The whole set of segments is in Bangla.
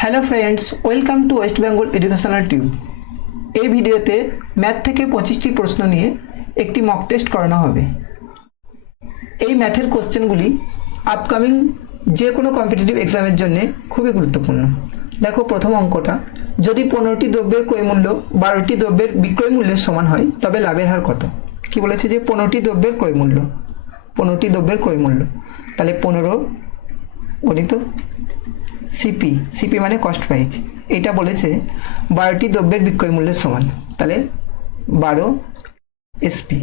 Hello friends, welcome to West Bengal educational tube. এই ভিডিওতে ম্যাথ থেকে 25টি প্রশ্ন নিয়ে একটি মক টেস্ট করানো হবে। এই ম্যাথের কোশ্চেনগুলি আপকামিং যে কোনো কম্পিটিটিভ এক্সামের জন্য খুবই গুরুত্বপূর্ণ। দেখো, প্রথম অঙ্কটা, যদি 15টি দ্রব্যের ক্রয়মূল্য 12টি দ্রব্যের বিক্রয় মূল্যের সমান হয় তবে লাভের হার কত? কি বলেছে যে 15টি দ্রব্যের ক্রয়মূল্য, তাহলে 15 গণিত সিপি মানে কস্ট প্রাইস, এটা বলেছে 12টি দ্রব্যের বিক্রয় মূল্যের সমান, তাহলে 12 এসপি।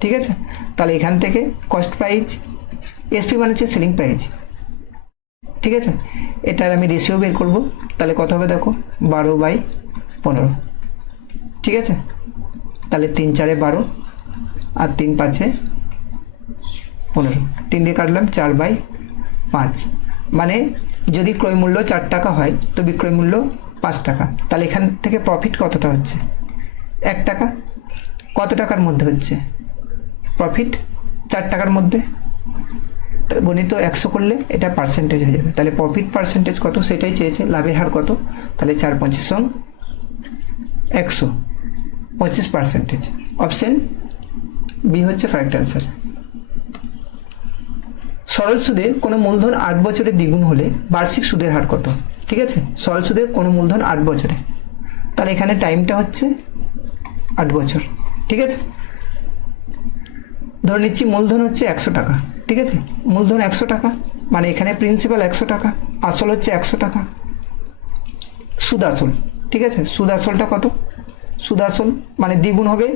ঠিক আছে, তাহলে এখান থেকে কস্ট প্রাইস, এসপি মানে হচ্ছে সেলিং প্রাইস। ঠিক আছে, এটার আমি রেশিও বের করব, তাহলে কত হবে দেখো, 12/15। ঠিক আছে, তাহলে 3 4 12 আর 3 5 15, 3 দিয়ে কাটলাম 4/5। মানে যদি ক্রয় মূল্য 4 টাকা হয় তো বিক্রয় মূল্য 5 টাকা, তাহলে এখান থেকে প্রফিট কতটা হচ্ছে? 1 টাকা। কত টাকার মধ্যে হচ্ছে প্রফিট? 4 টাকার মধ্যে। গণিত 100 করলে এটা পার্সেন্টেজ হয়ে যাবে, তাহলে প্রফিট পার্সেন্টেজ কত সেটাই চেয়েছে, লাভের হার কত, তাহলে 4 5 100, 25%। অপশন বি হচ্ছে কারেক্ট অ্যান্সার। সরল সুদে কোনো মূলধন 8 বছরে দ্বিগুণ হলে বার্ষিক সুদের হার কত? ঠিক আছে, সরল সুদে কোনো মূলধন 8 বছরে, তাহলে এখানে টাইমটা হচ্ছে 8 বছর। ঠিক আছে, ধরে নিচ্ছি মূলধন হচ্ছে 100 টাকা। ঠিক আছে, মূলধন 100 টাকা, মানে এখানে প্রিন্সিপাল 100 টাকা, আসল হচ্ছে 100 টাকা, সুদ আসল। ঠিক আছে, সুদ আসলটা কত? সুদ আসল মানে দ্বিগুণ হবে,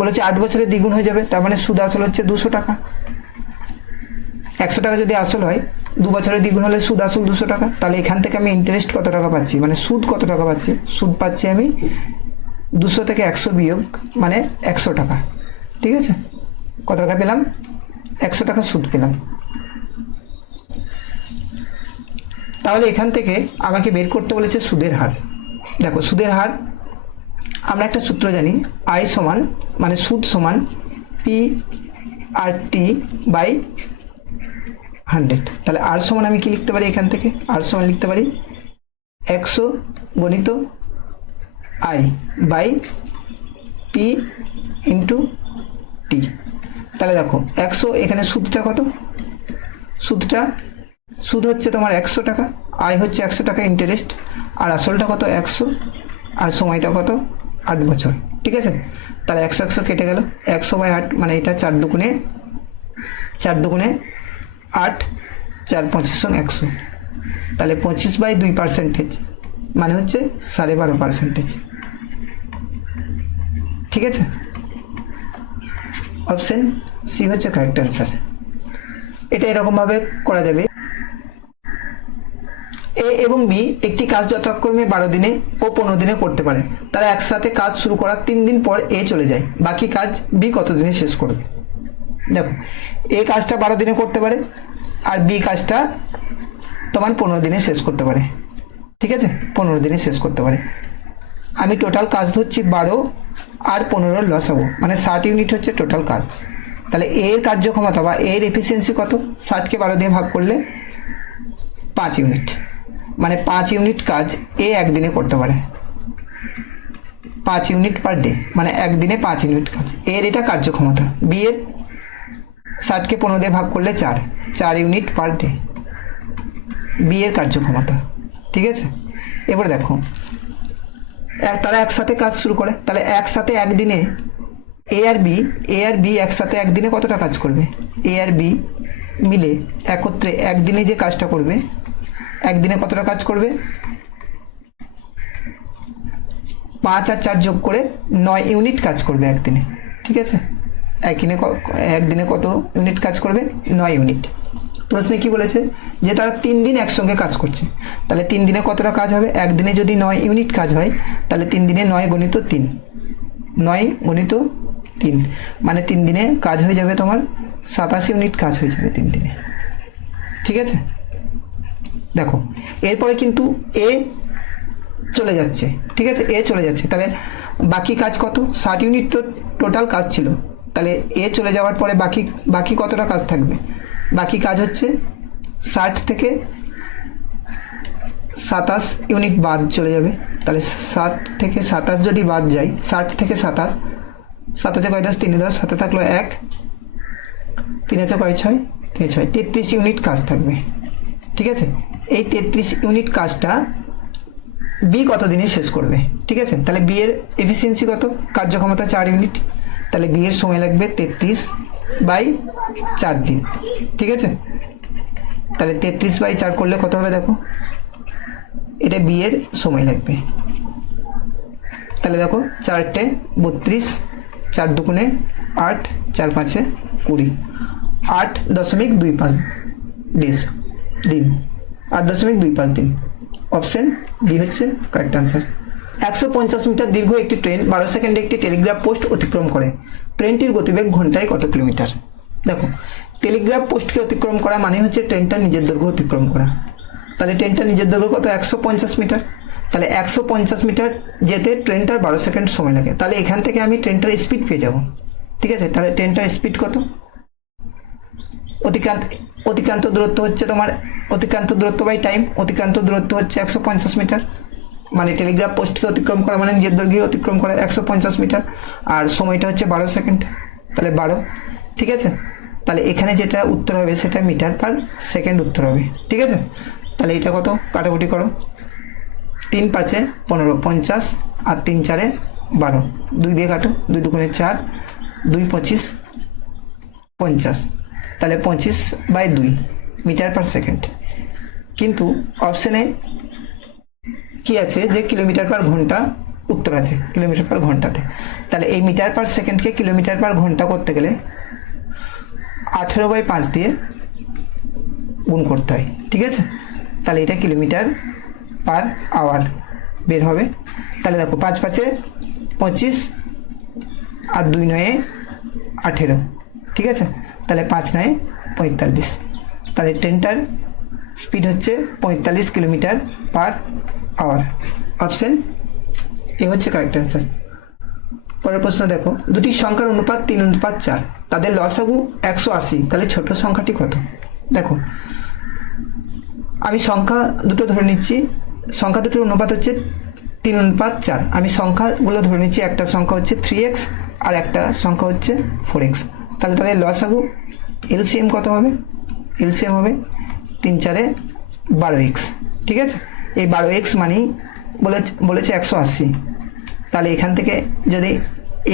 বলেছে 8 বছরে দ্বিগুণ হয়ে যাবে, তার মানে সুদ আসল হচ্ছে 200 টাকা। 100 টাকা যদি আসল হয়, 2 বছরে দ্বিগুণ হলে সুদ আসল 200 টাকা, তাহলে এখান থেকে আমি ইন্টারেস্ট কত টাকা পাচ্ছি, মানে সুদ কত টাকা পাচ্ছি? সুদ পাচ্ছি আমি 200 থেকে 100 বিয়োগ মানে 100 টাকা। ঠিক আছে, কত টাকা পেলাম? 100 টাকা সুদ পেলাম। তাহলে এখান থেকে আমাকে বের করতে বলেছে সুদের হার। দেখো, সুদের হার আমরা একটা সূত্র জানি, আই সমান মানে সুদ সমান PRT/100। তাহলে আর সমান আমি কি লিখতে পারি? এখান থেকে আর সমান লিখতে পারি 100 গণিত I/P/T। তাহলে দেখো 100, এখানে সুদটা কত? সুদ হচ্ছে তোমার 100 টাকা, আয় হচ্ছে 100 টাকা ইন্টারেস্ট, আর আসলটা কত? 100, আর সময়টা কত? 8 বছর। ঠিক আছে, তাহলে 100 100 কেটে গেল, 100/8 মানে এটা 4 দুগুণে 8, 4 25 100, তাহলে 25/2% মানে হচ্ছে 12.5%। ঠিক আছে, অপশন সি হচ্ছে কারেক্ট অ্যান্সার। এটা এরকমভাবে করা যাবে, এ এবং বি একটি কাজ যথাক্রমে 12 দিনে ও 15 দিনে করতে পারে, তারা একসাথে কাজ শুরু করার 3 দিন পর এ চলে যায়, বাকি কাজ বি কত দিনে শেষ করবে? দেখো, এ কাজটা 12 দিনে করতে পারে আর বি কাজটা তোমার 15 দিনে শেষ করতে পারে। ঠিক আছে, 15 দিনে শেষ করতে পারে। আমি টোটাল কাজ ধরছি 12 আর 15 লসাগু, মানে 60 ইউনিট হচ্ছে টোটাল কাজ। তাহলে এর কার্যক্ষমতা বা এর এফিসিয়েন্সি কত? 60কে 12 দিয়ে ভাগ করলে 5 ইউনিট, মানে 5 ইউনিট কাজ এ একদিনে করতে পারে, 5 ইউনিট পার ডে, মানে একদিনে 5 ইউনিট কাজ। এর এটা কার্যক্ষমতা। বি এর 60কে 15 দিয়ে ভাগ করলে 4 ইউনিট পার ডে, বি এর কার্যক্ষমতা। ঠিক আছে, এবারে দেখো, তারা একসাথে কাজ শুরু করে, তাহলে একসাথে একদিনে এ আর বি একসাথে একদিনে কতটা কাজ করবে? এ আর বি মিলে একত্রে একদিনে যে কাজটা করবে, একদিনে কতটা কাজ করবে? 5 আর 4 যোগ করে 9 ইউনিট কাজ করবে একদিনে। ঠিক আছে, একদিনে কত ইউনিট কাজ করবে? 9 ইউনিট। প্রশ্নে কি বলেছে যে তারা 3 দিন একসঙ্গে কাজ করছে, তাহলে 3 দিনে কতটা কাজ হবে? একদিনে যদি 9 ইউনিট কাজ হয়, তাহলে 3 দিনে 9 গুণিত 3, 9 গুণিত 3, মানে 3 দিনে কাজ হয়ে যাবে তোমার 87 ইউনিট কাজ হয়ে যাবে 3 দিনে। ঠিক আছে, দেখো এরপরে কিন্তু এ চলে যাচ্ছে। ঠিক আছে, এ চলে যাচ্ছে, তাহলে বাকি কাজ কত? 60 ইউনিট টোটাল কাজ ছিল, তাহলে এ চলে যাওয়ার পরে বাকি কতটা কাজ থাকবে? বাকি কাজ হচ্ছে 60 থেকে 27 ইউনিট বাদ চলে যাবে, তাহলে 7 থেকে 27 যদি বাদ যায়, 60 থেকে 27, 7 কয় 10, 3 10, হাতে থাকলো 1, 3 কয় 6, 3 6, 33 ইউনিট কাজ থাকবে। ঠিক আছে, এই 33 ইউনিট কাজটা বি কত দিনে শেষ করবে? ঠিক আছে, তাহলে বি এর এফিসিয়েন্সি কত? কার্যক্ষমতা 4 ইউনিট, তাহলে বি এর সময় লাগবে 33/4 দিন। ঠিক আছে, তাহলে 33/4 করলে কত হবে দেখো, এটা বি এর সময় লাগবে। তাহলে দেখো 4টে 32, 4 দুগুণে 8, 4 5 20, 8.25 দিন, 8.25 দিন। অপশন বি হচ্ছে কারেক্ট আনসার। 150 মিটার দীর্ঘ একটি ট্রেন 12 সেকেন্ডে একটি টেলিগ্রাফ পোস্ট অতিক্রম করে, ট্রেনটির গতিবেগ ঘন্টায় কত কিলোমিটার? দেখো, টেলিগ্রাফ পোস্টকে অতিক্রম করা মানে হচ্ছে ট্রেনটা নিজের দৈর্ঘ্য অতিক্রম করা। তাহলে ট্রেনটা নিজের দৈর্ঘ্য কত? 150 মিটার। তাহলে 150 মিটার যেতে ট্রেনটার 12 সেকেন্ড সময় লাগে। তাহলে এখান থেকে আমি ট্রেনটার স্পিড পেয়ে যাব। ঠিক আছে, তাহলে ট্রেনটার স্পিড কত? অতিক্রান্ত দূরত্ব হচ্ছে তোমার অতিক্রান্ত দূরত্ব বাই টাইম, অতিক্রান্ত দূরত্ব হচ্ছে 150 মিটার, মানে টেলিগ্রাফ পোস্টকে অতিক্রম করা মানে নিজের দৈর্ঘ্য অতিক্রম করা 150 মিটার, আর সময়টা হচ্ছে 12 সেকেন্ড, তাহলে 12। ঠিক আছে, তাহলে এখানে যেটা উত্তর হবে সেটা মিটার পার সেকেন্ড উত্তর হবে। ঠিক আছে, তাহলে এটা কত? কাটাকুটি করো, 3 5 15, 50, আর 3 4 12, 2 দিয়ে কাটো, 2 দুগুণে 4, 2 25, 50, তাহলে 25/2 মিটার পার সেকেন্ড। কিন্তু অপশানে কি আছে যে কিলোমিটার পার ঘন্টা উত্তর আছে, কিলোমিটার পার ঘন্টাতে। তাহলে এই মিটার পার সেকেন্ডকে কিলোমিটার পার ঘন্টা করতে গেলে 18/5 দিয়ে গুণ করতে হয়। ঠিক আছে, তাহলে এটা কিলোমিটার পার আওয়ার বের হবে। তাহলে দেখো 5 5 25, আর 2 9 18। ঠিক আছে, তাহলে 5 9 45। তাহলে ট্রেনটার স্পিড হচ্ছে 45 kilometre per hour. Option A হচ্ছে কারেক্ট অ্যান্সার। পরের প্রশ্ন দেখো, দুটি সংখ্যার অনুপাত 3:4, তাদের লসাগু 180, তাহলে ছোট সংখ্যাটি কত? দেখো, আমি সংখ্যা দুটো ধরে নিচ্ছি, সংখ্যা দুটোর অনুপাত হচ্ছে 3:4। আমি সংখ্যাগুলো ধরে নিচ্ছি, একটা সংখ্যা হচ্ছে 3x আর একটা সংখ্যা হচ্ছে 4x। তাহলে তাদের লসাগু এলসিএম কত হবে? এলসিএম হবে 3 4 12x। ঠিক আছে, এই 12x মানেই বলেছে 180। তাহলে এখান থেকে যদি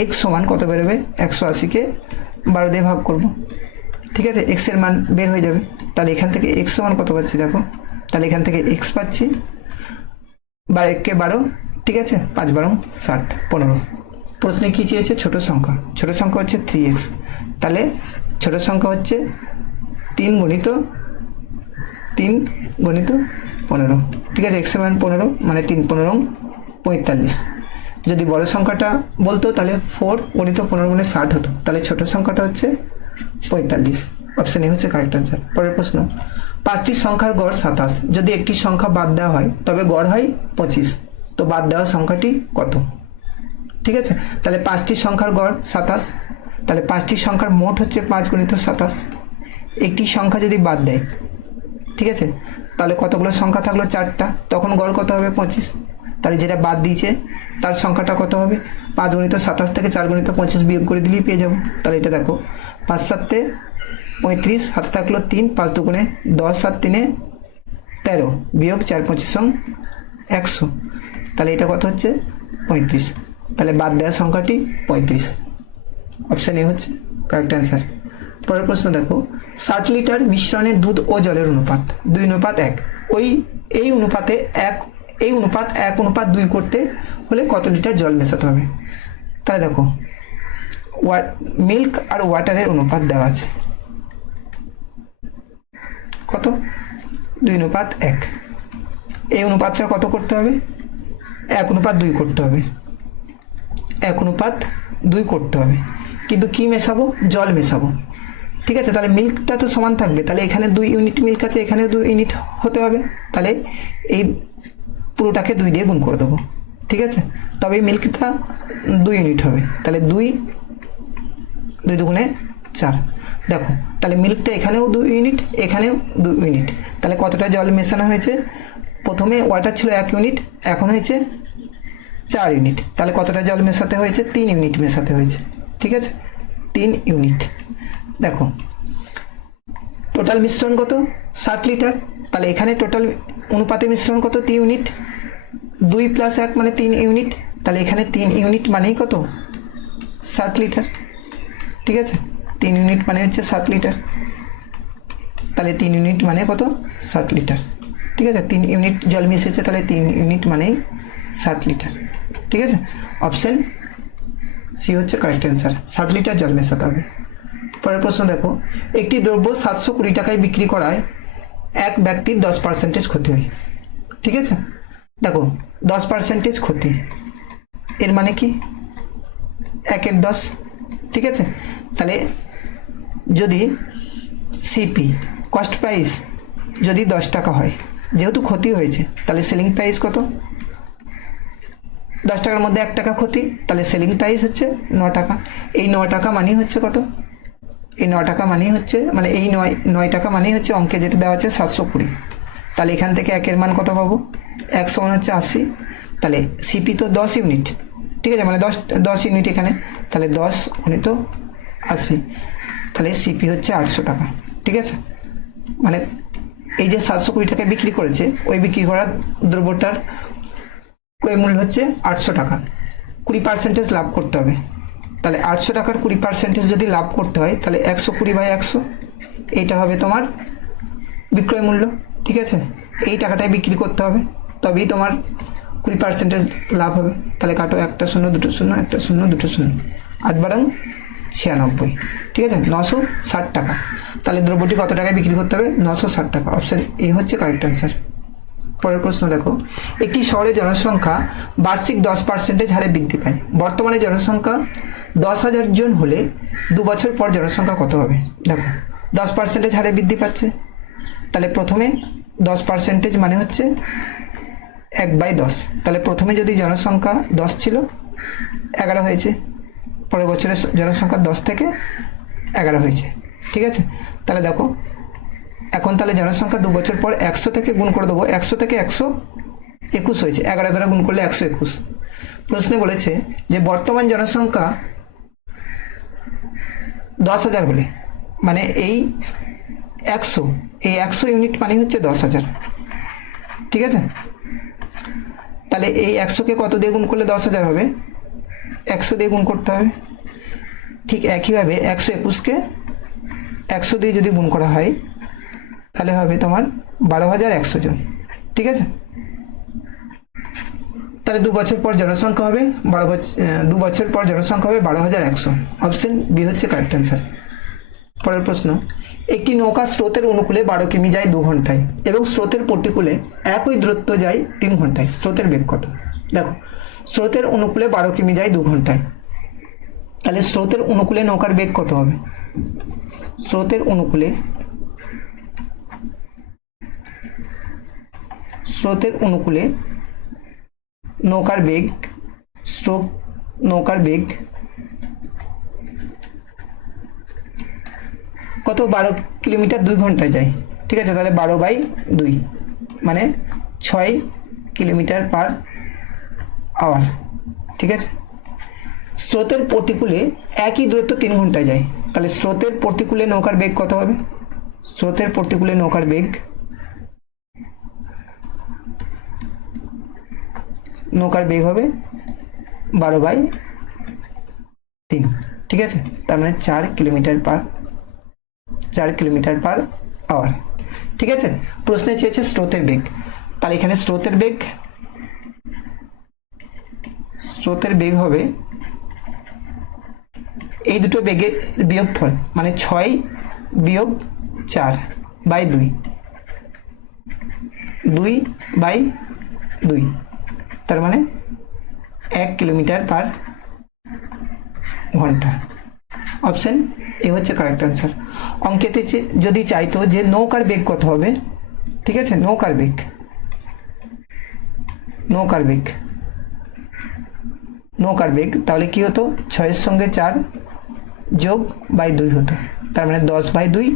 x সমান কত বেরোবে, 180কে 12 দিয়ে ভাগ করব। ঠিক আছে, x এর মান বের হয়ে যাবে। তাহলে এখান থেকে x সমান কত পাচ্ছি দেখো, তাহলে এখান থেকে x পাচ্ছি 12 12। ঠিক আছে, 5 12 60 15। প্রশ্নে কী চেয়েছে? ছোট সংখ্যা। ছোট সংখ্যা হচ্ছে 3x, তাহলে ছোট সংখ্যা হচ্ছে 3 গুণিত 15। ঠিক আছে, x এর মান 15, মানে 3 15 45। যদি বড় সংখ্যাটা বলতো তাহলে 4 গুণিত 15 গুণে 60 হতো, তাহলে ছোট সংখ্যাটা হচ্ছে 45। অপশন এ হচ্ছে কারেক্ট অ্যান্সার। পরের প্রশ্ন, 5টি সংখ্যার গড় 27, যদি একটি সংখ্যা বাদ দেওয়া হয় তবে গড় হয় 25, তো বাদ দেওয়া সংখ্যাটি কত? ঠিক আছে, তাহলে 5টি সংখ্যার গড় 27, তাহলে 5টি সংখ্যার মোট হচ্ছে 5 গুণিত 27। একটি সংখ্যা যদি বাদ দেয়, ঠিক আছে, তাহলে কতগুলো সংখ্যা থাকলো? 4টা, তখন গড় কত হবে? 25। তাহলে যেটা বাদ দিয়েছে তার সংখ্যাটা কত হবে? 5 গুণিত 27 থেকে 4 গুণিত 25 বিয়োগ করে দিলেই পেয়ে যাবো। তাহলে এটা দেখো, 5 7 35, হাতে থাকলো 3, 5 দুগুণে 10, 7 3 13, বিয়োগ 4 25 100। তাহলে এটা কত হচ্ছে? 35। তাহলে বাদ দেওয়া সংখ্যাটি 35। অপশান এ হচ্ছে কারেক্ট অ্যান্সার। পরের প্রশ্ন দেখো, 60 লিটার মিশ্রণে দুধ ও জলের অনুপাত 2:1। এই অনুপাত 1:2 করতে হলে কত লিটার জল মেশাতে হবে? তাহলে দেখো, মিল্ক আর ওয়াটারের অনুপাত দেওয়া আছে কত? 2:1। এই অনুপাতটা কত করতে হবে? 1:2 করতে হবে, 1:2 করতে হবে। কিন্তু কি মেশাবো? জল মেশাবো। ঠিক আছে, তাহলে মিল্কটা তো সমান থাকবে, তাহলে এখানে 2 ইউনিট মিল্ক আছে, এখানেও 2 ইউনিট হতে হবে। তাহলে এই পুরোটাকে 2 দিয়ে গুণ করে দেবো। ঠিক আছে, তবে মিল্কটা 2 ইউনিট হবে, তাহলে 2 দুগুণে 4। দেখো, তাহলে মিল্কটা এখানেও 2 ইউনিট, এখানেও 2 ইউনিট, তাহলে কতটা জল মেশানো হয়েছে? প্রথমে ওয়াটার ছিল 1 ইউনিট, এখন হয়েছে 4 ইউনিট। তাহলে কতটা জল মেশাতে হয়েছে? 3 ইউনিট মেশাতে হয়েছে। ঠিক আছে, 3 ইউনিট। দেখো টোটাল মিশ্রণ কত? 60 লিটার। তাহলে এখানে টোটাল অনুপাতে মিশ্রণ কত? 3 ইউনিট। 2 + 1 মানে 3 ইউনিট। তাহলে এখানে 3 ইউনিট মানেই কত? 60 লিটার। ঠিক আছে, 3 ইউনিট মানে হচ্ছে 60 লিটার। তাহলে 3 ইউনিট মানে কত? 60 লিটার। ঠিক আছে, 3 ইউনিট জল মিশেছে, তাহলে 3 ইউনিট মানেই 60 লিটার। ঠিক আছে, অপশান সি হচ্ছে কারেক্ট অ্যান্সার। 60 লিটার জল মেশাতে হবে। পরের প্রশ্ন দেখো, একটি দ্রব্য 720 টাকায় বিক্রি করায় এক ব্যক্তির 10% ক্ষতি হয়। ঠিক আছে, দেখো 10% ক্ষতি, এর মানে কি? 1/10। ঠিক আছে, তাহলে যদি সিপি কস্ট প্রাইস যদি 10 টাকা হয়, যেহেতু ক্ষতি হয়েছে তাহলে সেলিং প্রাইস কত? 10 টাকার মধ্যে 1 টাকা ক্ষতি, তাহলে সেলিং প্রাইস হচ্ছে 9 টাকা। এই 9 টাকা মানেই হচ্ছে কত? এই 9 টাকা মানেই হচ্ছে, মানে এই 9 টাকা মানেই হচ্ছে অঙ্কে যেটা দেওয়া আছে 720। তাহলে এখান থেকে একের মান কত পাবো? 100 মান হচ্ছে 80। তাহলে সিপি তো 10 ইউনিট। ঠিক আছে, মানে 10 ইউনিট এখানে, তাহলে 10 × 80, তাহলে সিপি হচ্ছে 800 টাকা। ঠিক আছে, মানে এই যে 720 টাকায় বিক্রি করেছে, ওই বিক্রি করা দ্রব্যটার ক্রয় মূল্য হচ্ছে 800 টাকা। 20% লাভ করতে হবে। তাহলে 800 টাকার 20% যদি লাভ করতে হয়, তাহলে 120/100, এইটা হবে তোমার বিক্রয় মূল্য। ঠিক আছে, এই টাকাটাই বিক্রি করতে হবে, তবেই তোমার 20% লাভ হবে। তাহলে কাটো, 1 টা 0 2 টো 0 1 টা 0 2 টো 0, 8 × 96। ঠিক আছে, 960 টাকা। তাহলে দ্রব্যটি কত টাকায় বিক্রি করতে হবে? 960 টাকা। অপশান এ হচ্ছে কারেক্ট অ্যান্সার। পরের প্রশ্ন দেখো, একটি শহরে জনসংখ্যা বার্ষিক 10% হারে বৃদ্ধি পায়। বর্তমানে জনসংখ্যা 10,000 জন হলে 2 বছর পর জনসংখ্যা কত হবে? দেখো 10% হারে বৃদ্ধি পাচ্ছে, তাহলে প্রথমে 10% মানে হচ্ছে 1/10। তাহলে প্রথমে যদি জনসংখ্যা 10 ছিল, 11 হয়েছে, পরের বছরের জনসংখ্যা 10 থেকে 11 হয়েছে। ঠিক আছে, তাহলে দেখো এখন তাহলে জনসংখ্যা 2 বছর পর 100 থেকে গুণ করে দেবো। 100 থেকে 121 হয়েছে, 11 গুণ করলে 121। প্রশ্নে বলেছে যে বর্তমান জনসংখ্যা 10,000 হলে, মানে এই 100 ইউনিট মানে হচ্ছে 10,000। ঠিক আছে, তাহলে এই 100কে কত দিয়ে গুণ করলে 10,000 হবে? 100 দিয়ে গুণ করতে হবে। ঠিক একইভাবে 121কে 100 দিয়ে যদি গুণ করা হয়, তাহলে হবে তোমার 12,100 জন। ঠিক আছে, তাহলে 2 বছর পর জনসংখ্যা হবে 2 বছর পর জনসংখ্যা হবে 12,100। অপশন বি হচ্ছে কারেক্ট অ্যান্সার। পরের প্রশ্ন, একটি নৌকা স্রোতের অনুকূলে 12 কিমি যায় 2 ঘন্টায় এবং স্রোতের প্রতিকূলে একই দূরত্ব যায় 3 ঘন্টায়। স্রোতের বেগ কত? দেখো স্রোতের অনুকূলে 12 কিমি যায় 2 ঘন্টায়, তাহলে স্রোতের অনুকূলে নৌকার বেগ কত হবে? স্রোতের অনুকূলে নৌকার বেগ, নৌকার বেগ কত? 12 কিলোমিটার 2 ঘন্টায় যায়। ঠিক আছে, তাহলে 12/2 মানে 6 কিলোমিটার পার আওয়ার। ঠিক আছে, স্রোতের প্রতিকূলে একই দূরত্ব 3 ঘন্টায় যায়, তাহলে স্রোতের প্রতিকূলে নৌকার বেগ কত হবে? স্রোতের প্রতিকূলে নৌকার বেগ হবে 12/3। ঠিক আছে, তার মানে 4 কিলোমিটার পার আওয়ার। ঠিক আছে, প্রশ্নে চেয়েছে স্রোতের বেগ, তাহলে এখানে স্রোতের বেগ হবে এই দুটো বেগের বিয়োগফল, মানে 6 - 4/2, 2/2, তার মানে 1 কিলোমিটার পার ঘন্টা। অপশন এ হচ্ছে কারেক্ট অ্যান্সার। অঙ্কেতে যদি চাইতো যে নৌকার বেগ কত হবে, ঠিক আছে, নৌকার বেগ তাহলে কি হতো? 6-এর সঙ্গে 4 যোগ বাই 2 হতো, তার মানে 10/2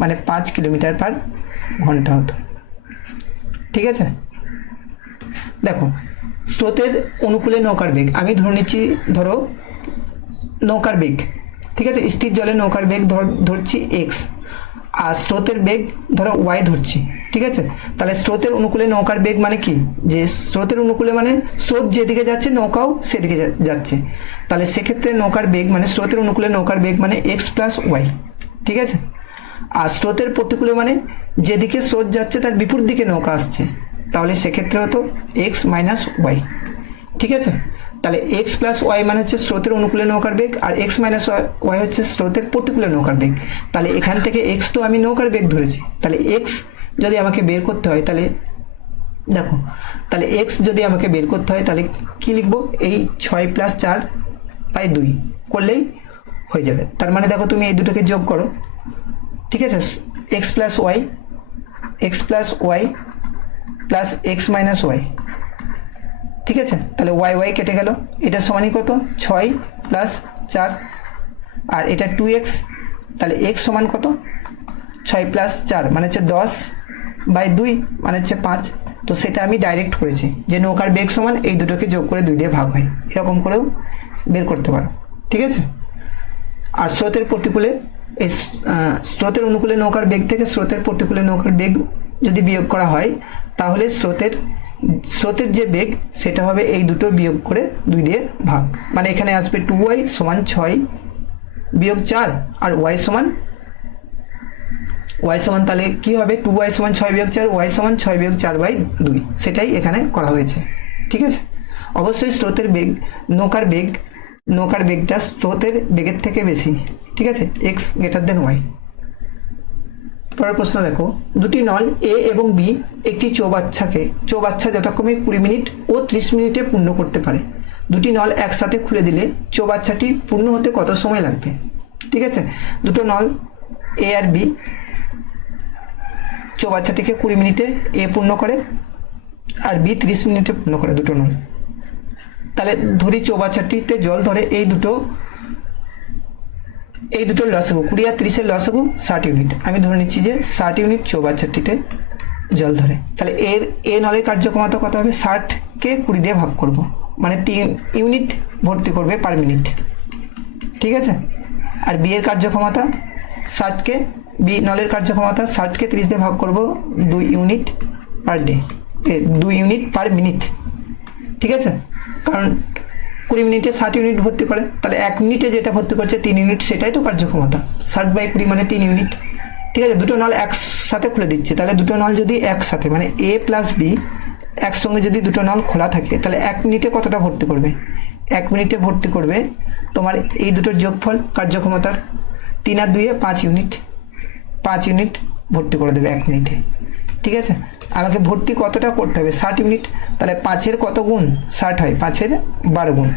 মানে 5 কিলোমিটার পার ঘন্টা হতো। ঠিক আছে, দেখো স্রোতের অনুকূলে নৌকার বেগ আমি ধরে নিচ্ছি, ধরো নৌকার বেগ, ঠিক আছে, স্থির জলে নৌকার বেগ ধরছি এক্স, আর স্রোতের বেগ ধরো ওয়াই ধরছি, ঠিক আছে। তাহলে স্রোতের অনুকূলে নৌকার বেগ মানে কি, যে স্রোতের অনুকূলে মানে স্রোত যেদিকে যাচ্ছে নৌকাও সেদিকে যাচ্ছে, তাহলে সেক্ষেত্রে নৌকার বেগ মানে স্রোতের অনুকূলে নৌকার বেগ মানে এক্স প্লাস ওয়াই, ঠিক আছে। আর স্রোতের প্রতিকূলে মানে যেদিকে স্রোত যাচ্ছে তার বিপরীত দিকে নৌকা আসছে, তাহলে সেক্ষেত্রে হতো এক্স মাইনাস ওয়াই, ঠিক আছে। তাহলে এক্স প্লাস ওয়াই মানে হচ্ছে স্রোতের অনুকূলে নৌকার বেগ, আর এক্স মাইনাস ওয়াই হচ্ছে স্রোতের প্রতিকূলে নৌকার বেগ। তাহলে এখান থেকে এক্স তো আমি নৌকার বেগ ধরেছি, তাহলে এক্স যদি আমাকে বের করতে হয় তাহলে দেখো, তাহলে এক্স যদি আমাকে বের করতে হয় তাহলে কি লিখবো, এই 6+4/2 করলেই হয়ে যাবে। তার মানে দেখো তুমি এই দুটোকে যোগ করো, ঠিক আছে, X plus Y plus X minus Y, ঠিক আছে। তাহলে ওয়াই ওয়াই কেটে গেল, এটা সমানই কত 6+4, আর এটা 2x, তাহলে এক্স সমান কত 6+4 মানে হচ্ছে 10/2 মানে হচ্ছে 5। তো সেটা আমি ডাইরেক্ট করেছি যে নৌকার বেগ সমান এই দুটোকে যোগ করে 2 দিয়ে ভাগ হয়, এরকম করেও বের করতে পারো, ঠিক আছে। আর স্রোতের প্রতিকূলে এই স্রোতের অনুকূলে নৌকার বেগ থেকে স্রোতের প্রতিকূলে নৌকার বেগ যদি বিয়োগ করা হয় তাহলে স্রোতের যে বেগ সেটা হবে এই দুটো বিয়োগ করে 2 দিয়ে ভাগ, মানে এখানে আসবে 2y সমান 6-4, আর y সমান তাহলে কি হবে 2y সমান 6-4, y সমান 6-4/2, সেটাই এখানে করা হয়েছে, ঠিক আছে। অবশ্যই স্রোতের বেগ নৌকার বেগটা স্রোতের বেগের থেকে বেশি, ঠিক আছে, x > y। পরের প্রশ্ন দেখো, দুটি নল এ এবং বি একটি চৌবাচ্চা যথাক্রমে 20 মিনিট ও 30 মিনিটে পূর্ণ করতে পারে। দুটি নল একসাথে খুলে দিলে চৌবাচ্চাটি পূর্ণ হতে কত সময় লাগবে, ঠিক আছে। দুটো নল এ আর বি চৌবাচ্চাটিকে 20 মিনিটে এ পূর্ণ করে আর বি 30 মিনিটে পূর্ণ করে, দুটো নল। তাহলে ধরি চৌবাচ্চাটিতে জল ধরে এই দুটোর লসাগু 20 আর 30-এর লসাগু 60 ইউনিট, আমি ধরে নিচ্ছি যে 60 ইউনিট চৌবাচ্চাটিতে জল ধরে। তাহলে এ নলের কার্যক্ষমতা কত হবে, 60কে 20 দিয়ে ভাগ করব, মানে 3 ইউনিট ভর্তি করবে পার মিনিট, ঠিক আছে। আর বি এর কার্যক্ষমতা 60কে নলের কার্যক্ষমতা 60কে 30 দিয়ে ভাগ করব 2 unit per day, 2 unit per minute, ঠিক আছে। কারণ 20 মিনিটে 60 ইউনিট ভর্তি করে, তাহলে 1 মিনিটে যেটা ভর্তি করছে 3 ইউনিট, সেটাই তো কার্যক্ষমতা, 60/20 মানে 3 ইউনিট, ঠিক আছে। দুটো নল একসাথে খুলে দিচ্ছে, তাহলে দুটো নল যদি একসাথে মানে এ প্লাস বি একসঙ্গে যদি দুটো নল খোলা থাকে তাহলে 1 মিনিটে কতটা ভর্তি করবে, 1 মিনিটে ভর্তি করবে তোমার এই দুটোর যোগফল কার্যক্ষমতার 3 আর 2 5 ইউনিট, 5 ইউনিট ভর্তি করে দেবে 1 মিনিটে, ঠিক আছে। আমাকে ভর্তি কতটা করতে হবে 60 ইউনিট, তাহলে 5-এর কত গুণ 60 হয়, 5-এর 12 গুণ,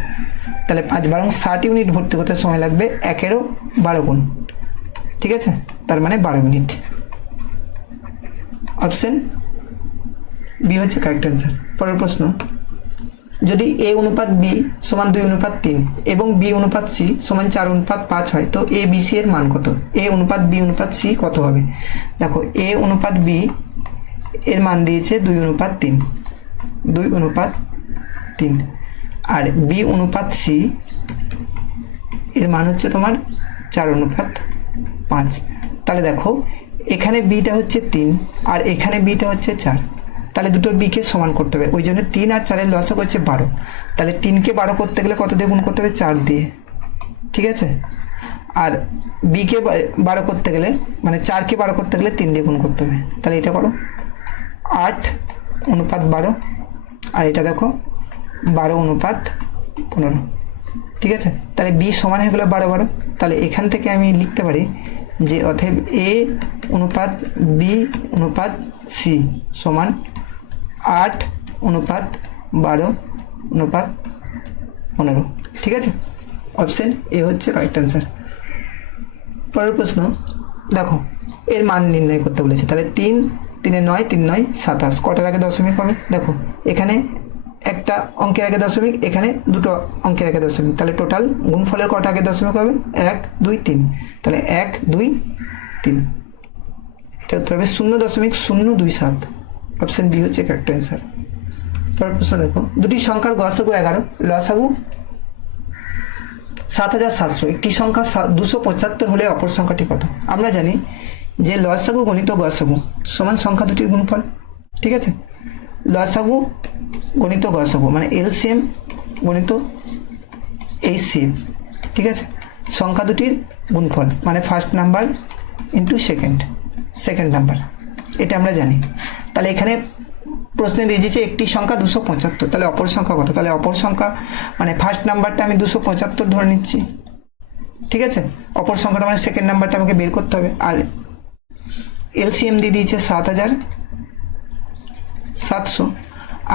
তাহলে 5 × 60 ইউনিট ভর্তি করতে সময় লাগবে 1-এরও 12 গুণ, ঠিক আছে, তার মানে 12 মিনিট। অপশন বি হচ্ছে কারেক্ট অ্যান্সার। পরের প্রশ্ন, যদি a অনুপাত b সমান 2:3 এবং b অনুপাত c সমান 4:5 হয় তো a b c এর মান কত, a অনুপাত b অনুপাত c কত হবে। দেখো a অনুপাত b এর মান দিয়েছে 2:3, আর b অনুপাত c এর মান হচ্ছে তোমার 4:5। তাহলে দেখো এখানে বিটা হচ্ছে 3 আর এখানে বিটা হচ্ছে 4, তাহলে দুটো বিকে সমান করতে হবে, ওই জন্য 3 আর 4-এর লসাগু হচ্ছে 12, তাহলে 3কে 12 করতে গেলে কত দিয়ে গুণ করতে হবে, 4 দিয়ে, ঠিক আছে। আর বিকে 12 করতে গেলে মানে 4কে 12 করতে গেলে 3 দিয়ে গুণ করতে হবে, তাহলে এটা করো 8:12, আর এটা দেখো 12:15, ঠিক আছে। তাহলে বি সমান হয়ে গেলো 12, তাহলে এখান থেকে আমি লিখতে পারি যে অতএব এ অনুপাত বি অনুপাত সি সমান 8:12:15, ঠিক আছে। অপশন এ হচ্ছে কারেক্ট অ্যান্সার। পরের প্রশ্ন দেখো, এর মান নির্ণয় করতে বলেছে, তাহলে 3 3 9 3 9 27, কটার আগে দশমিক হবে, দেখো এখানে একটা অঙ্কের আগে দশমিক, এখানে দুটো অঙ্কের আগে দশমিক, তাহলে টোটাল গুণফলের কটা আগে দশমিক হবে, 1 2 3, তাহলে 1 2 3, এটা উত্তর হবে 0.027। অপশন বি হচ্ছে কারেক্ট অ্যান্সার। পরের প্রশ্ন দেখো, দুটি সংখ্যার গসাগু 11, লসাগু 7700, একটি সংখ্যা 275 হলে অপর সংখ্যাটি কত? আমরা জানি যে লসাগু গণিত গসাগু সমান সংখ্যা দুটির গুণফল। ঠিক আছে, লসাগু গণিত গসাগু মানে এলসিএম গণিত এইচসিএম। ঠিক আছে, সংখ্যা দুটির গুণফল মানে first number into second number, এটা আমরা জানি। তাহলে এখানে প্রশ্নে দিয়ে দিয়েছে একটি সংখ্যা 275, তাহলে অপর সংখ্যা কত? তাহলে অপর সংখ্যা মানে ফার্স্ট নাম্বারটা আমি 275 ধরে নিচ্ছি। ঠিক আছে, অপর সংখ্যাটা মানে সেকেন্ড নাম্বারটা আমাকে বের করতে হবে। আর এলসিএম দিয়ে দিয়েছে 7700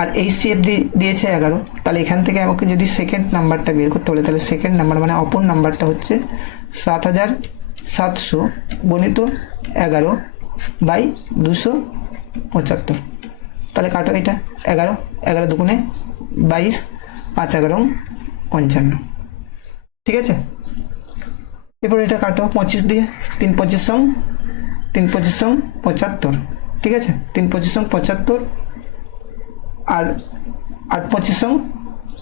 আর এইচসিএফ দিয়েছে 11, তাহলে এখান থেকে আমাকে যদি সেকেন্ড নাম্বারটা বের করতে বলে, তাহলে সেকেন্ড নাম্বার মানে অপর নাম্বারটা হচ্ছে 7700 গণিত 11 বাই 275। তাহলে কাটো এটা 11 দুগুণে 22, 5 11 55। ঠিক আছে, এরপর এটা কাটো 25 দিয়ে, 3 25 75। ঠিক আছে, 3 25 75 আর 8 25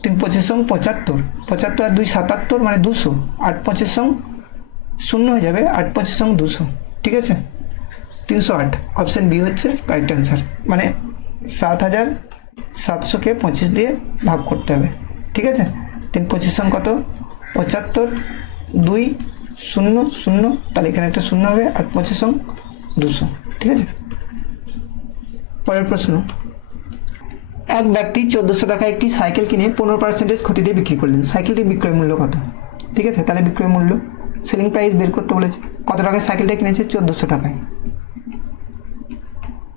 3 25 75, 75 আর 2 77 মানে 200, 8 25 শূন্য হয়ে যাবে, 8 25 200। ঠিক আছে, 308 অপশন বি হচ্ছে রাইট অ্যান্সার, মানে 7700কে 25 দিয়ে ভাগ করতে হবে। ঠিক আছে, 3 25 কত? 75, 2 0 0, তাহলে এখানে একটা শূন্য হবে, 8 25 200। ঠিক আছে, পরের প্রশ্ন, এক ব্যক্তি 1400 টাকায় একটি সাইকেল কিনে 15% ক্ষতি দিয়ে বিক্রি করলেন, সাইকেলটির বিক্রয় মূল্য কত? ঠিক আছে, তাহলে বিক্রয় মূল্য সেলিং প্রাইস বের করতে বলেছে। কত টাকায় সাইকেলটা কিনেছে? 1400 টাকায়।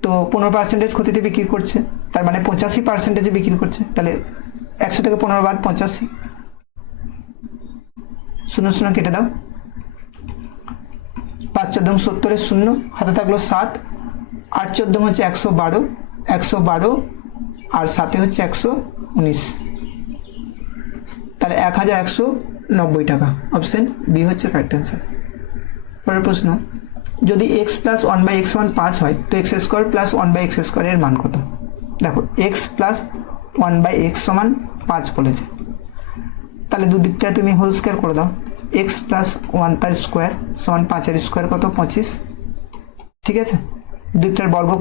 তো 15% ক্ষতিতে বিক্রি করছে, তার মানে 85% বিক্রি করছে। তাহলে 100 থেকে 15 বাদ 85, 0 0 কেটে দাও, 5 14 70 0, হাতে থাকলো 7, 8 14 হচ্ছে 112, 112 আর 7 হচ্ছে 119, তাহলে 1190 টাকা। অপশন বি হচ্ছে কারেক্ট অ্যান্সার। পরের প্রশ্ন, যদি x প্লাস 1/x সমান 5 হয় তো x স্কোয়ার প্লাস 1/x স্কোয়ারের মান কত? দেখো x প্লাস 1/x সমান 5 বলেছে, তাহলে দুদিকটা তুমি হোল স্কোয়ার করে দাও, x প্লাস 1 তার স্কোয়ার সমান 5-এর স্কোয়ার কত? 25। ঠিক আছে, দুদিকটার বর্গ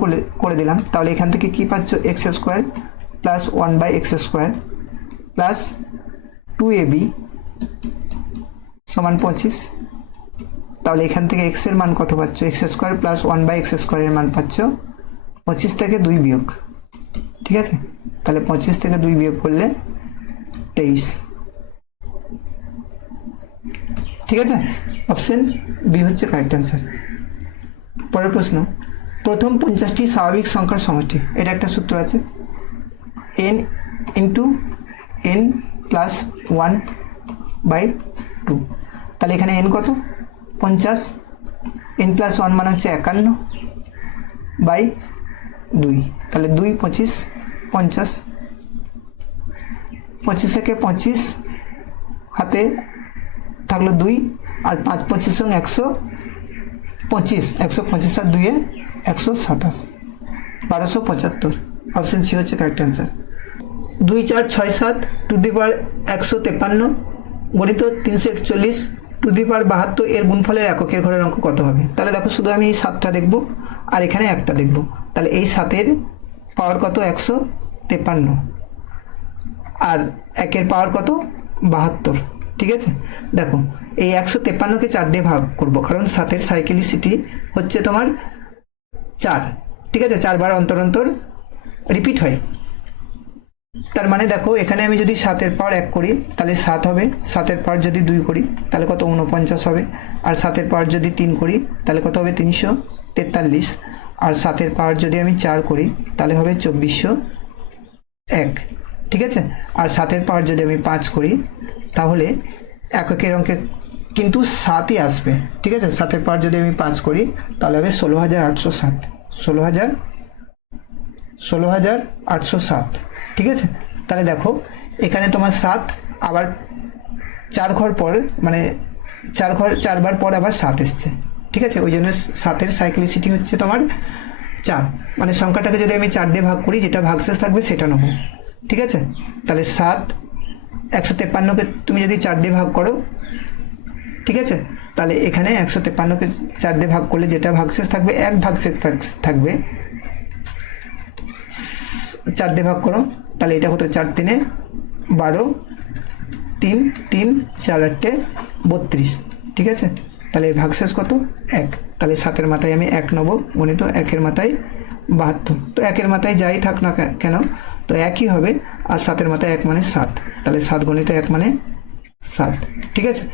করে দিলাম, তাহলে এখান থেকে কি পাচ্ছ? x square plus 1/x square plus 2ab সমান 25। তাহলে এখান থেকে x এর মান কত পাচ্ছ? x স্কোয়ার প্লাস 1/x স্কোয়ারের মান পাচ্ছ 25 থেকে 2 বিয়োগ। ঠিক আছে, তাহলে 25 থেকে 2 বিয়োগ করলে 23। ঠিক আছে, অপশন বি হচ্ছে কারেক্ট অ্যান্সার। পরের প্রশ্ন, প্রথম 50টি স্বাভাবিক সংখ্যার সমষ্টি, এটা একটা সূত্র আছে, n ইন্টু n প্লাস 1/2। তাহলে এখানে n কত? 50, n প্লাস 1 মানে হচ্ছে 51/2, তাহলে 2 25 50, 25 থেকে 25 হাতে থাকলো 2 আর 5 25 সঙ্গে 125, 125 আর 2 127, 1275। অপশন সি হচ্ছে কারেক্ট অ্যান্সার। 2 4 6 7 টু দি পাওয়ার 153 গণিত 341 টু দি পাওয়ার 72 এর গুণফলের এককের ঘরের অঙ্ক কত হবে? তাহলে দেখো, শুধু আমি এই 7টা দেখব আর এখানে একটা দেখব, তাহলে এই 7-এর পাওয়ার কত? 153 আর 1-এর পাওয়ার কত? 72। ঠিক আছে, দেখো এই 153কে 4 দিয়ে ভাগ করব, কারণ 7-এর সাইক্লিসিটি হচ্ছে তোমার 4। ঠিক আছে, 4 বার অন্তর অন্তর রিপিট হয়, তার মানে দেখো এখানে আমি যদি 7-এর পাওয়ার 1 করি তাহলে 7 হবে, 7-এর পাওয়ার যদি 2 করি তাহলে কত? 49 হবে, আর 7-এর পাওয়ার যদি 3 করি তাহলে কত হবে? 343, আর 7-এর পাওয়ার যদি আমি 4 করি তাহলে হবে 2401। ঠিক আছে, আর 7-এর পাওয়ার যদি আমি 5 করি তাহলে এককের অঙ্কে কিন্তু 7ই আসবে। ঠিক আছে, 7-এর পাওয়ার যদি আমি 5 করি তাহলে হবে 16807, 16807। ঠিক আছে, তাহলে দেখো এখানে তোমার 7 আবার 4 ঘর পর মানে 4 বার পর আবার 7 এসছে। ঠিক আছে, ওই জন্য 7-এর সাইক্লিসিটি হচ্ছে তোমার 4, মানে সংখ্যাটাকে যদি আমি 4 দিয়ে ভাগ করি যেটা ভাগশেষ থাকবে সেটা নেব। ঠিক আছে, তাহলে 7 153কে তুমি যদি 4 দিয়ে ভাগ করো, ঠিক আছে, তাহলে এখানে 153কে 4 দিয়ে ভাগ করলে যেটা ভাগশেষ থাকবে, এক ভাগশেষ থাকবে, 4 দিয়ে ভাগ করো, তাহলে এটা কত, 4 3 12, 3 3 4 8 32, ঠিক আছে, তাহলে এর ভাগশেষ কত, 1, তাহলে 7-এর মাথায় আমি 1 নেবো, গণিত 1-এর মাথায় 72, তো 1-এর মাথায় যাই থাক না কেন তো একই হবে, আর 7-এর মাথায় 1 মানে 7, তাহলে 7 গণিত 1 মানে 7, ঠিক আছে,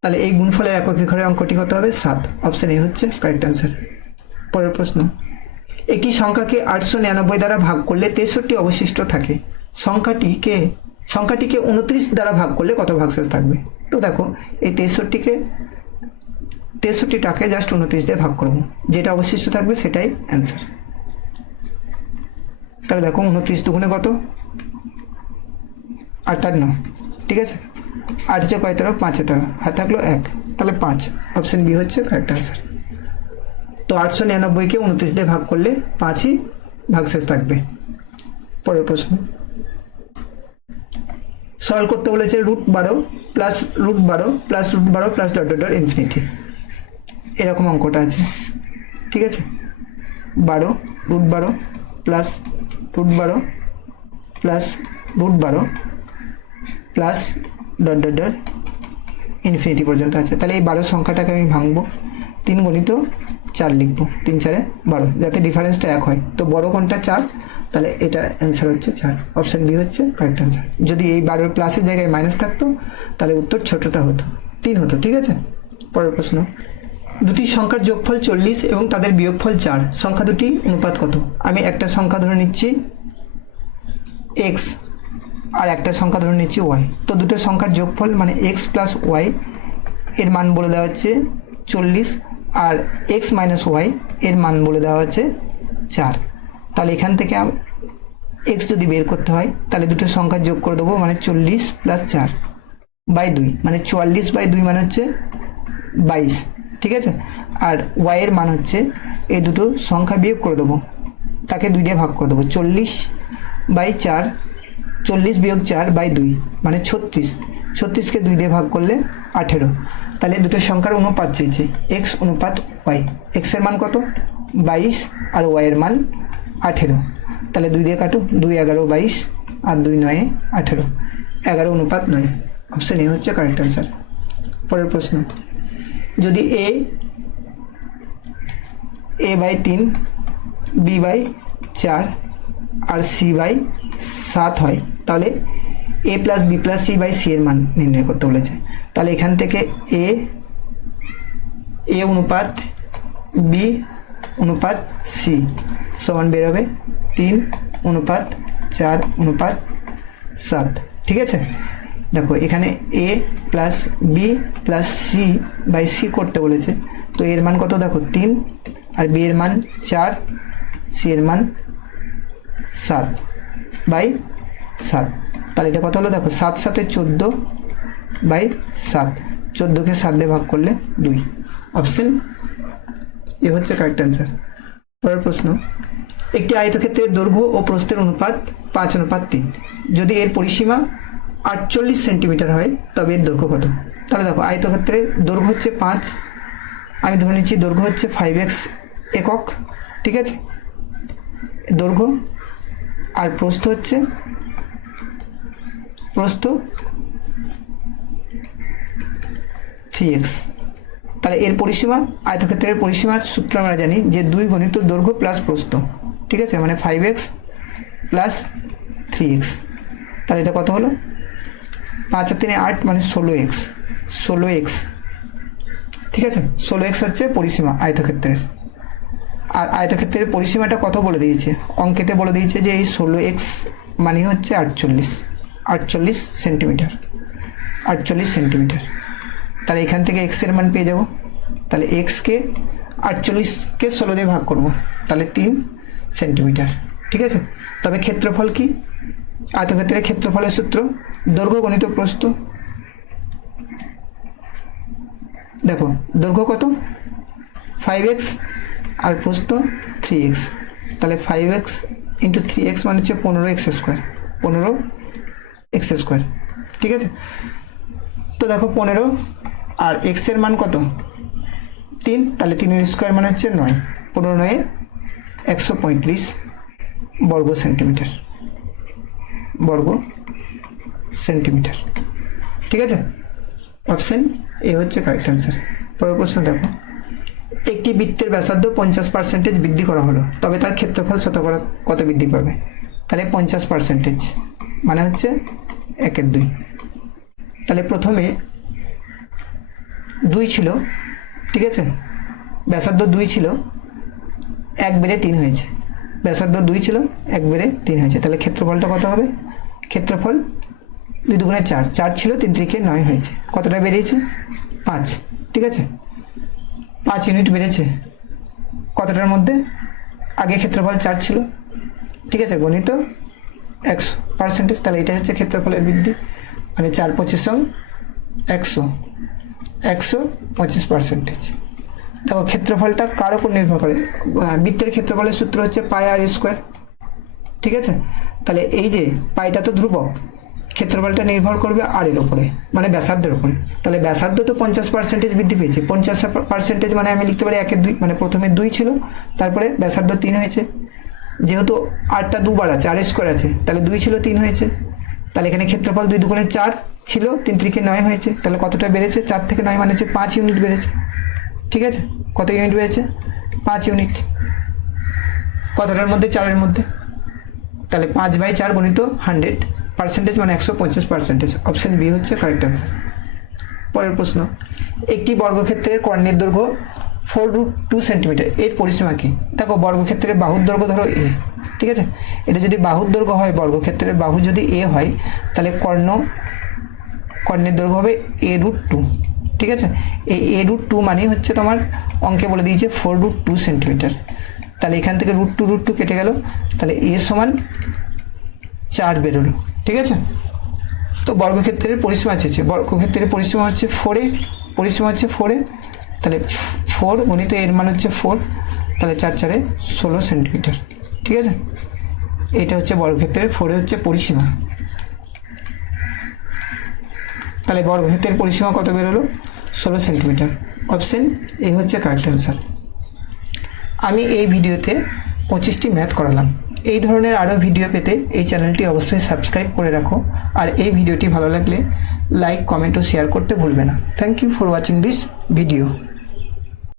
তাহলে এই গুণফলের এককে ঘরের অঙ্কটি কত হবে, 7, অপশন এ হচ্ছে কারেক্ট অ্যান্সার। পরের প্রশ্ন, একটি সংখ্যাকে 899 দ্বারা ভাগ করলে 63 অবশিষ্ট থাকে, সংখ্যাটিকে 29 দ্বারা ভাগ করলে কত ভাগশেষ থাকবে? তো দেখো এই 63টাকে জাস্ট 29 দিয়ে ভাগ করবো, যেটা অবশিষ্ট থাকবে সেটাই অ্যান্সার। তাহলে দেখো 29 দুগুণে কত, 58, ঠিক আছে, 8 যে কয় 13, 5 13, হাত থাকলো 1, তাহলে 5, অপশন বি হচ্ছে কারেক্ট অ্যান্সার। তো 899কে 29 দিয়ে ভাগ করলে 5ই ভাগশেষ থাকবে। পরের প্রশ্ন, সলভ করতে বলেছে √12 plus √12 plus √12 plus dot dot dot infinity, এরকম অঙ্কটা আছে, ঠিক আছে, 12 √12 plus √12 plus √12 plus dot dot dot infinity পর্যন্ত আছে। তাহলে এই 12 সংখ্যাটাকে আমি ভাঙবো, 3 গণিত 4 লিখবো, 3 4 12, যাতে ডিফারেন্সটা 1 হয়। তো বড় কোনটা, 4, তাহলে এটা অ্যান্সার হচ্ছে 4, অপশন বি হচ্ছে কারেক্ট অ্যান্সার। যদি এই 12 প্লাসের জায়গায় মাইনাস থাকতো তাহলে উত্তর ছোটটা হতো, 3 হতো, ঠিক আছে। পরের প্রশ্ন, দুটি সংখ্যার যোগফল 40 এবং তাদের বিয়োগফল 4, সংখ্যা দুটি অনুপাত কত? আমি একটা সংখ্যা ধরে নিচ্ছি x আর একটা সংখ্যা ধরে নিচ্ছি y, তো দুটো সংখ্যার যোগফল মানে x প্লাস y এর মান বলে দেওয়া হচ্ছে 40, আর x মাইনাস y এর মান বলে দেওয়া হচ্ছে 4। তাহলে এখান থেকে x যদি বের করতে হয় তাহলে দুটো সংখ্যা যোগ করে দেবো, মানে 40 প্লাস 4 বাই 2, মানে 44 বাই 2 মানে হচ্ছে 22, ঠিক আছে, আর y এর মান হচ্ছে, এই দুটো সংখ্যা বিয়োগ করে দেবো, তাকে 2 দিয়ে ভাগ করে দেবো, 40 বাই 4, 40 বিয়োগ 4 বাই 2 মানে 36, 36কে 2 দিয়ে ভাগ করলে 18, তাহলে দুটো সংখ্যার অনুপাত চেয়েছে, x অনুপাত y, x এর মান কত 22 আর y এর মান 18, তাহলে 2 দিয়ে কাটো, 2 11 22 আর 2 9 18, 11 অনুপাত 9, অপশন এ হচ্ছে কারেক্ট অ্যান্সার। পরের প্রশ্ন, যদি a বাই 3, b বাই 4 আর c বাই 7 হয়, তাহলে a plus b plus c by c এর মান নির্ণয় করতে বলেছে। তাহলে এখান থেকে a অনুপাত b অনুপাত c সমান বেরোবে 3 অনুপাত 4 অনুপাত 7, ঠিক আছে। দেখো এখানে a plus b plus c by c করতে বলেছে, তো এর মান কত দেখো 3, আর b এর মান 4, c এর মান 7 বাই 7, তাহলে এটা কত হলো দেখো 7 7 14 বাই 7, 14কে 7 দিয়ে ভাগ করলে 2, অপশন এ হচ্ছে কারেক্ট অ্যান্সার। পরের প্রশ্ন, একটি আয়তক্ষেত্রের দৈর্ঘ্য ও প্রস্থের অনুপাত 5:3, যদি এর পরিসীমা 48 সেন্টিমিটার হয় তবে এর দৈর্ঘ্য কত? তাহলে দেখো আয়তক্ষেত্রের দৈর্ঘ্য হচ্ছে 5, আমি ধরে নিচ্ছি দৈর্ঘ্য হচ্ছে 5x একক, ঠিক আছে, দৈর্ঘ্য, আর প্রস্থ হচ্ছে 3x, তাহলে এর পরিসীমা, আয়তক্ষেত্রের পরিসীমার সূত্র আমরা জানি যে 2 গণিত দৈর্ঘ্য প্লাস প্রস্থ, ঠিক আছে, মানে 5x প্লাস 3x, তাহলে এটা কত হলো 5 আর 3 8 মানে 16x, ঠিক আছে, 16x হচ্ছে পরিসীমা আয়তক্ষেত্রের। আর আয়তক্ষেত্রের পরিসীমাটা কত বলে দিয়েছে, অঙ্কেতে বলে দিয়েছে যে এই 16x মানে হচ্ছে 48 সেন্টিমিটার, 48 সেন্টিমিটার। তাহলে এখান থেকে x এর মান পেয়ে যাব, তাহলে x-কে 48কে 16 দিয়ে ভাগ করব, তাহলে 3 সেন্টিমিটার, ঠিক আছে। তবে ক্ষেত্রফল কি, আয়তক্ষেত্রের ক্ষেত্রফলের সূত্র দৈর্ঘ্য গণিত প্রস্থ, দেখো দৈর্ঘ্য কত 5x আর প্রস্থ 3x, তাহলে 5x ইন্টু 3x মানে হচ্ছে 15x স্কোয়ার, 15x স্কোয়ার, ঠিক আছে। তো দেখো 15 আর এক্স এর মান কত 3, তাহলে 3 স্কোয়ার মানে হচ্ছে 9, 15 9 135 বর্গ সেন্টিমিটার, বর্গ সেন্টিমিটার, ঠিক আছে। অপশন এ হচ্ছে কারেক্ট অ্যান্সার। পরের প্রশ্ন দেখো, একটি বৃত্তের ব্যাসার্ধ 50% বৃদ্ধি করা হলো, তবে তার ক্ষেত্রফল শতকরা কত বৃদ্ধি পাবে? তাহলে 50% মানে হচ্ছে 1/2। তাহলে প্রথমে 2 ছিল, ঠিক আছে, ব্যাসার্ধ 2 ছিল, 1 বেড়ে 3 হয়েছে, ব্যাসার্ধ 2 ছিল, 1 বেড়ে 3 হয়েছে, তাহলে ক্ষেত্রফলটা কত হবে? ক্ষেত্রফল 2 দুগুণে 4, 4 ছিল, 3 3 9 হয়েছে, কতটা বেরিয়েছে? 5, ঠিক আছে, 5 ইউনিট বেড়েছে। কতটার মধ্যে? আগে ক্ষেত্রফল 4 ছিল, ঠিক আছে, গণিত 100%, তাহলে এটা হচ্ছে ক্ষেত্রফলের বৃদ্ধি, মানে 4 25 100, 125%। দেখো ক্ষেত্রফলটা কার উপর নির্ভর করে? বৃত্তের ক্ষেত্রফলের সূত্র হচ্ছে পাই আর স্কোয়ার, ঠিক আছে। তাহলে এই যে পাইটা তো ধ্রুবক, ক্ষেত্রফলটা নির্ভর করবে আর এর উপরে, মানে ব্যাসার্ধের উপরে। তাহলে ব্যাসার্ধ তো 50% বৃদ্ধি পেয়েছে, 50% মানে আমি লিখতে পারি 1/2, মানে প্রথমে 2 ছিল, তারপরে ব্যাসার্ধ 3 হয়েছে, যেহেতু আরটা দুবার আছে, আর স্কোয়ার আছে, তাহলে 2 ছিল 3 হয়েছে, তাহলে এখানে ক্ষেত্রফল 2 দুগুণে 4 ছিল, 3 3 9 হয়েছে, তাহলে কতটা বেড়েছে? 4 থেকে 9 মানে হচ্ছে 5 ইউনিট বেড়েছে, ঠিক আছে। কত ইউনিট বেড়েছে? 5 ইউনিট। কতটার মধ্যে? 4-এর মধ্যে, তাহলে 5/4 গণিত 100% মানে 125%। অপশন বি হচ্ছে কারেক্ট অ্যান্সার। পরের প্রশ্ন, একটি বর্গক্ষেত্রের কর্ণের দৈর্ঘ্য 4√2 সেন্টিমিটার, এর পরিসীমা কি? দেখো বর্গক্ষেত্রের বাহুর দৈর্ঘ্য ধরো এ, ঠিক আছে, এটা যদি বাহুর দৈর্ঘ্য হয়, বর্গক্ষেত্রের বাহু যদি এ হয়, তাহলে কর্ণের দৈর্ঘ্য হবে a√2, ঠিক আছে। এই a√2 মানেই হচ্ছে তোমার অঙ্কে বলে দিয়েছে 4√2 সেন্টিমিটার, তাহলে এখান থেকে √2 কেটে গেল, তাহলে a সমান 4 বেরোলো, ঠিক আছে। তো বর্গক্ষেত্রের পরিসীমা চেয়েছে, বর্গক্ষেত্রের পরিসীমা হচ্ছে 4a, পরিসীমা হচ্ছে 4a, তাহলে 4 গণিত এর মান হচ্ছে 4, তাহলে 4 4 16 সেন্টিমিটার, ঠিক আছে। এটা হচ্ছে বর্গক্ষেত্রের 4 হচ্ছে পরিসীমা, তাহলে বর্গক্ষেত্রের পরিসীমা কত বেরোলো? 16 সেন্টিমিটার। অপশন এ হচ্ছে কারেক্ট অ্যান্সার। আমি এই ভিডিওতে 25টি ম্যাথ করালাম। এই ধরনের আরও ভিডিও পেতে এই চ্যানেলটি অবশ্যই সাবস্ক্রাইব করে রাখো, আর এই ভিডিওটি ভালো লাগলে লাইক, কমেন্ট ও শেয়ার করতে ভুলবে না। Thank you for watching this video.